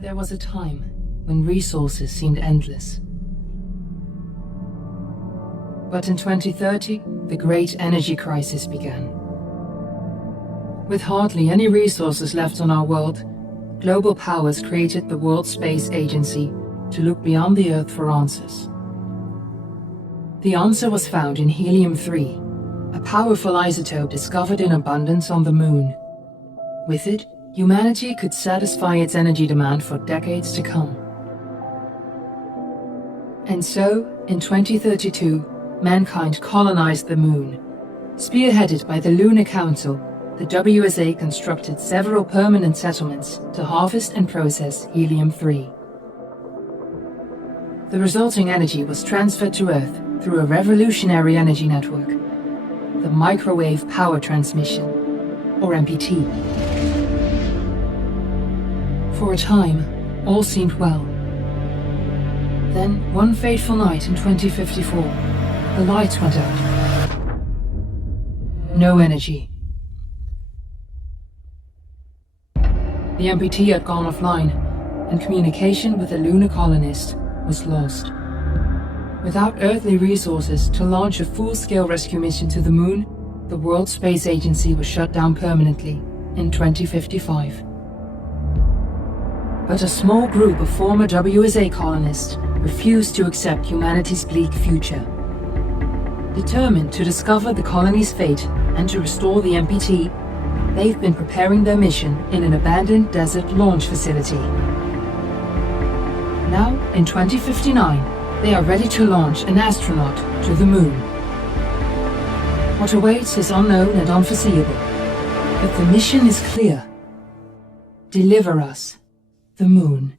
There was a time when resources seemed endless. But in 2030, the great energy crisis began. With hardly any resources left on our world, global powers created the World Space Agency to look beyond the Earth for answers. The answer was found in helium-3, a powerful isotope discovered in abundance on the Moon. With it, humanity could satisfy its energy demand for decades to come. And so, in 2032, mankind colonized the Moon. Spearheaded by the Lunar Council, the WSA constructed several permanent settlements to harvest and process helium-3. The resulting energy was transferred to Earth through a revolutionary energy network, the Microwave Power Transmission, or MPT. For a time, all seemed well. Then, one fateful night in 2054, the lights went out. No energy. The MPT had gone offline, and communication with the lunar colonist was lost. Without earthly resources to launch a full-scale rescue mission to the Moon, the World Space Agency was shut down permanently in 2055. But a small group of former WSA colonists refused to accept humanity's bleak future. Determined to discover the colony's fate and to restore the MPT, they've been preparing their mission in an abandoned desert launch facility. Now, in 2059, they are ready to launch an astronaut to the Moon. What awaits is unknown and unforeseeable, but the mission is clear. Deliver us the Moon.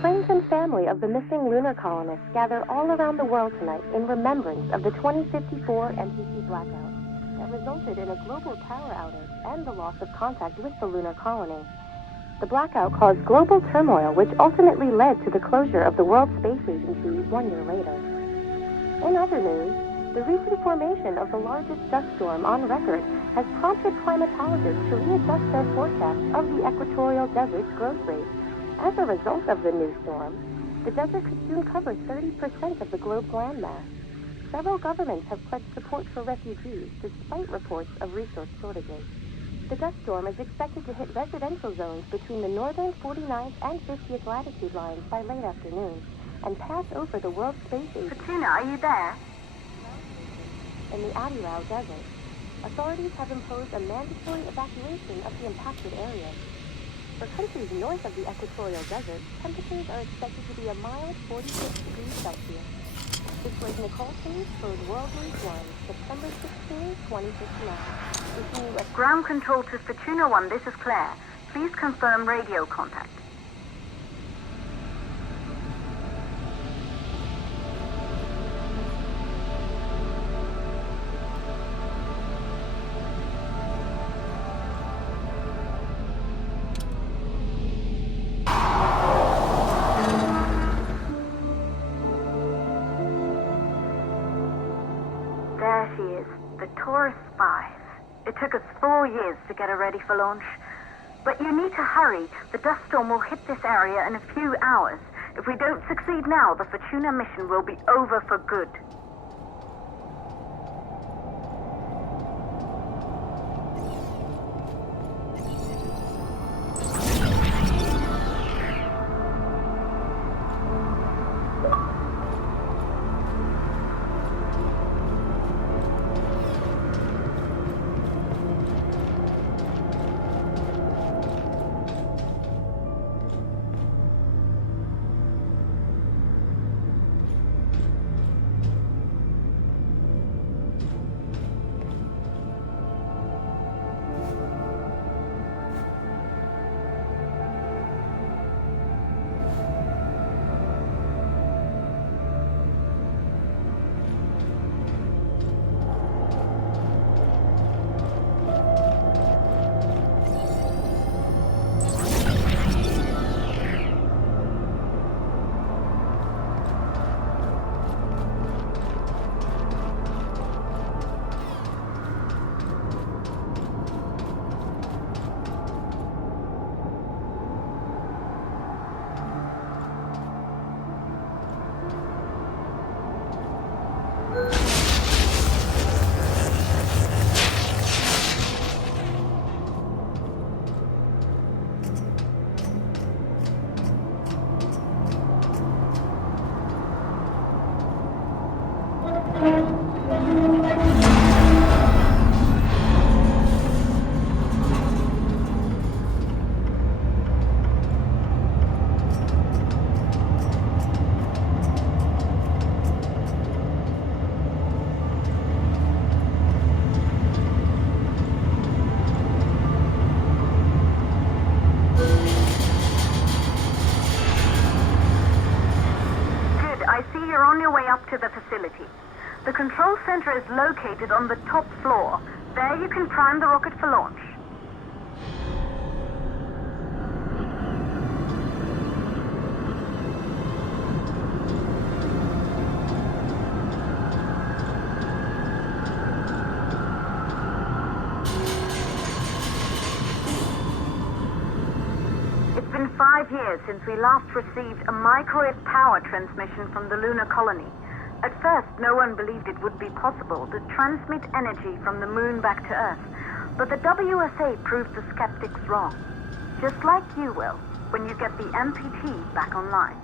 Friends and family of the missing lunar colonists gather all around the world tonight in remembrance of the 2054 MPT blackout that resulted in a global power outage and the loss of contact with the lunar colony. The blackout caused global turmoil, which ultimately led to the closure of the World Space Agency 1 year later. In other news, the recent formation of the largest dust storm on record has prompted climatologists to readjust their forecast of the equatorial desert's growth rate. As a result of the new storm, the desert could soon cover 30% of the globe's landmass. Several governments have pledged support for refugees despite reports of resource shortages. The dust storm is expected to hit residential zones between the northern 49th and 50th latitude lines by late afternoon and pass over the World Space Agency. Katrina, are you there? In the Adirau Desert, authorities have imposed a mandatory evacuation of the impacted areas. For countries north of the equatorial desert, temperatures are expected to be a mild 46 degrees Celsius. This was Nicole Hayes for World News 1, September 16, 2059. Ground control to Fortuna 1, this is Claire. Please confirm radio contact. There she is, the Taurus 5. It took us 4 years to get her ready for launch. But you need to hurry. The dust storm will hit this area in a few hours. If we don't succeed now, the Fortuna mission will be over for good. on your way up to the facility. The control center is located on the top floor. There you can prime the rocket for launch. It's been 5 years since we last received a microwave power transmission from the lunar colony. At first, no one believed it would be possible to transmit energy from the moon back to Earth, but the WSA proved the skeptics wrong. Just like you will, when you get the MPT back online.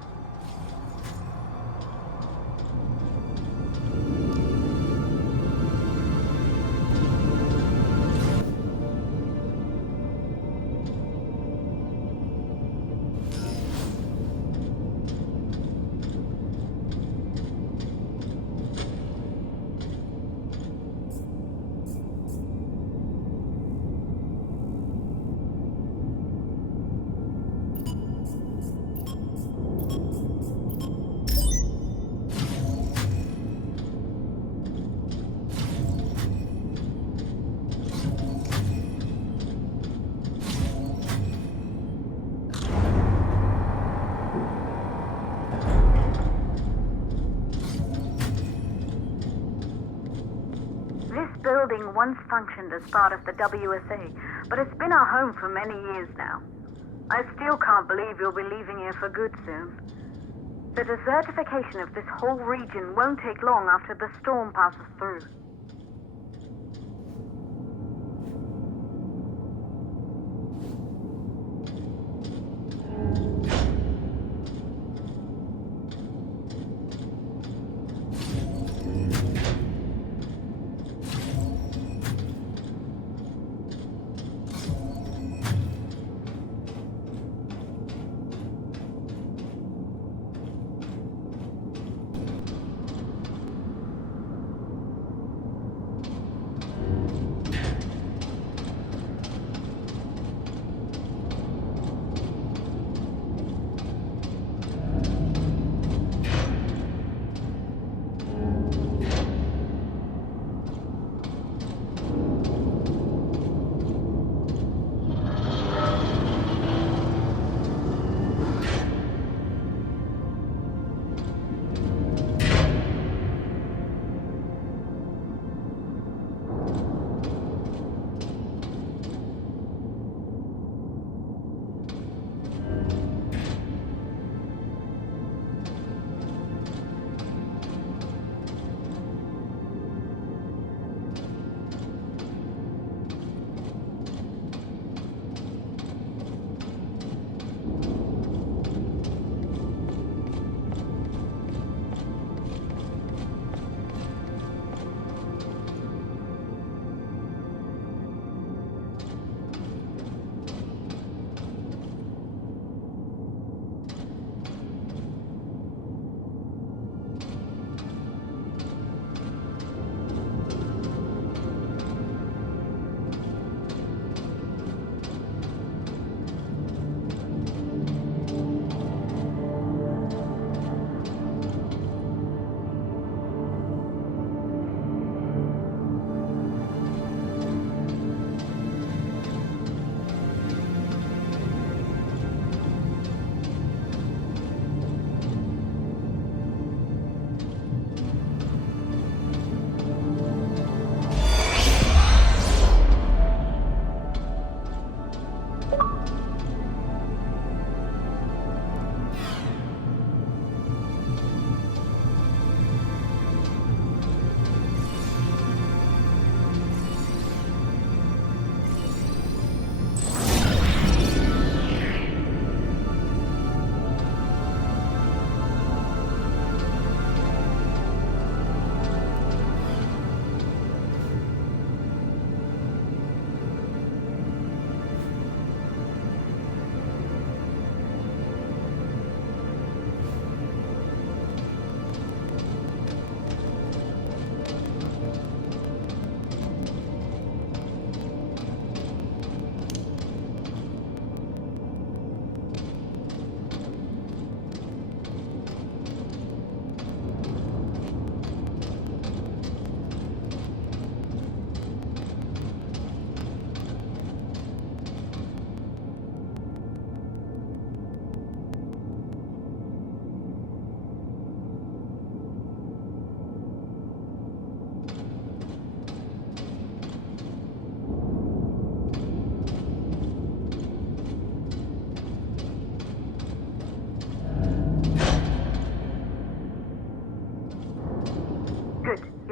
Building once functioned as part of the WSA, but it's been our home for many years now. I still can't believe you'll be leaving here for good soon. The desertification of this whole region won't take long after the storm passes through.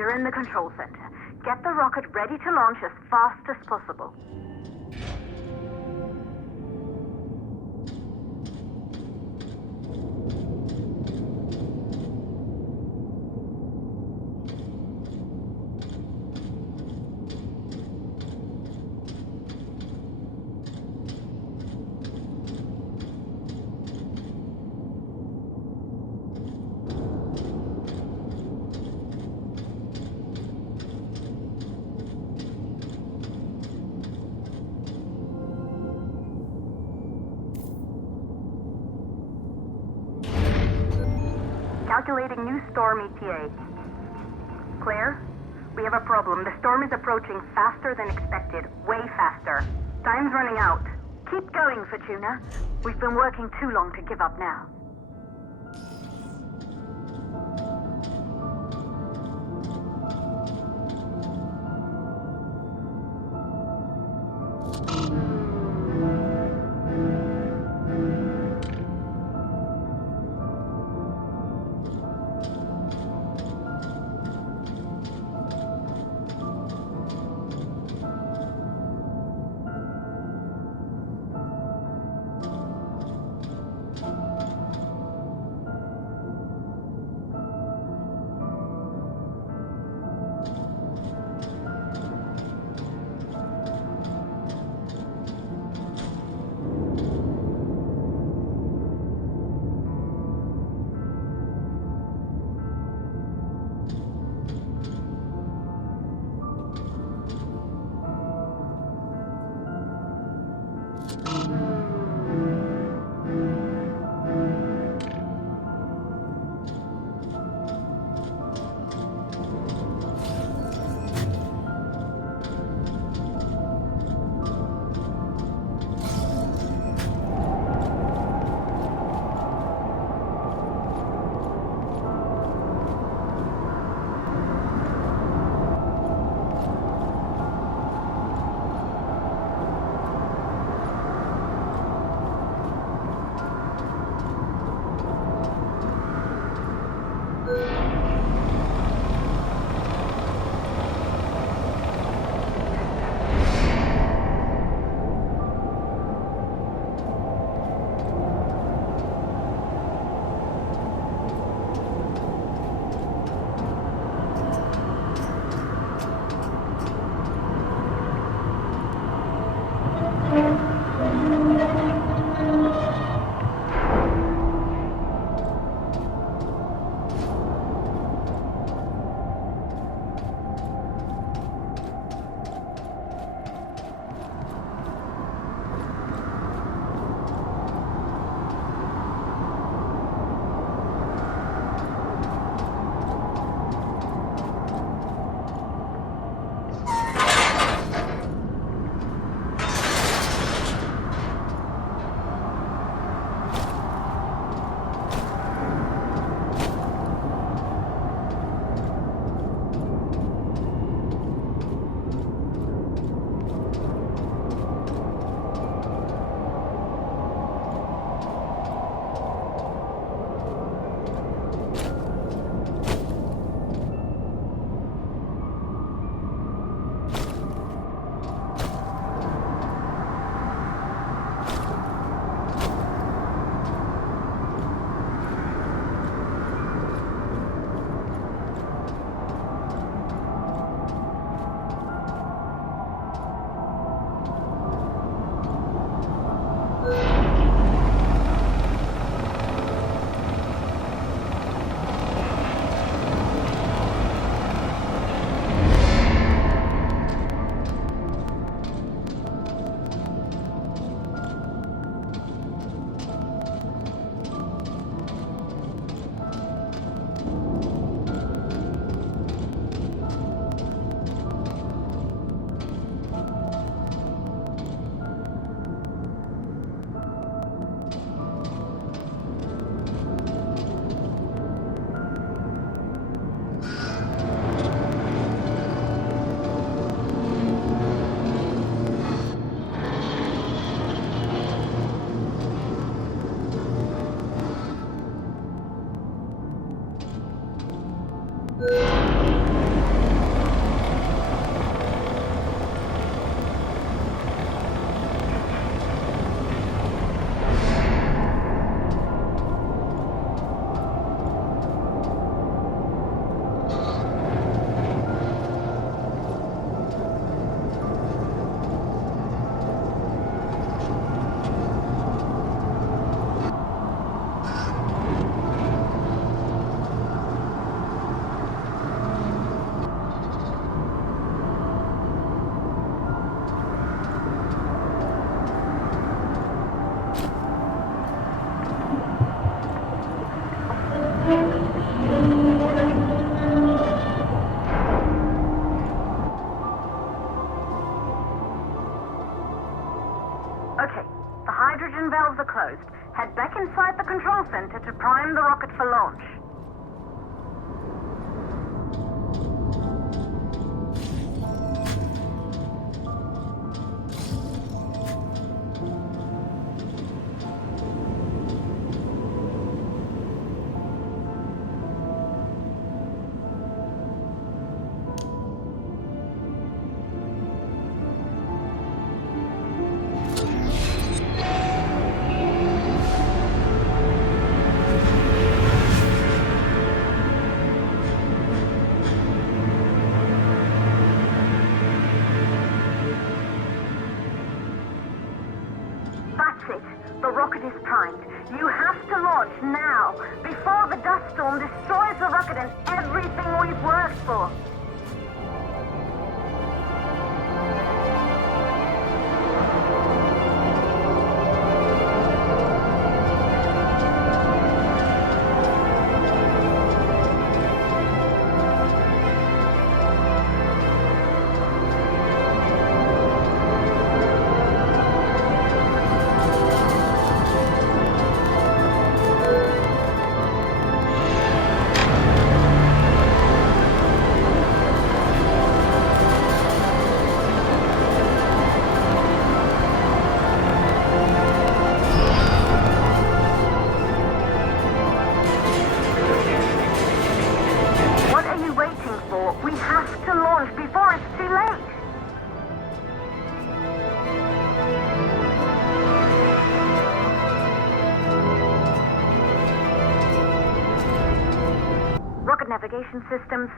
You're in the control center. Get the rocket ready to launch as fast as possible. Calculating new storm ETA. Clear? We have a problem. The storm is approaching faster than expected. Way faster. Time's running out. Keep going, Fortuna. We've been working too long to give up now. now, before the dust storm destroys the rocket and everything we've worked for. We have to launch before it's too late. Rocket navigation systems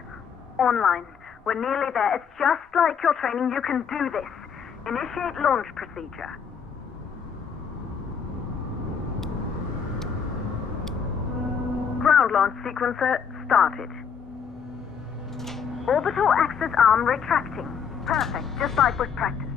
online. We're nearly there. It's just like your training. You can do this. Initiate launch procedure. Ground launch sequencer started. Orbital axis arm retracting. Perfect, just like with practice.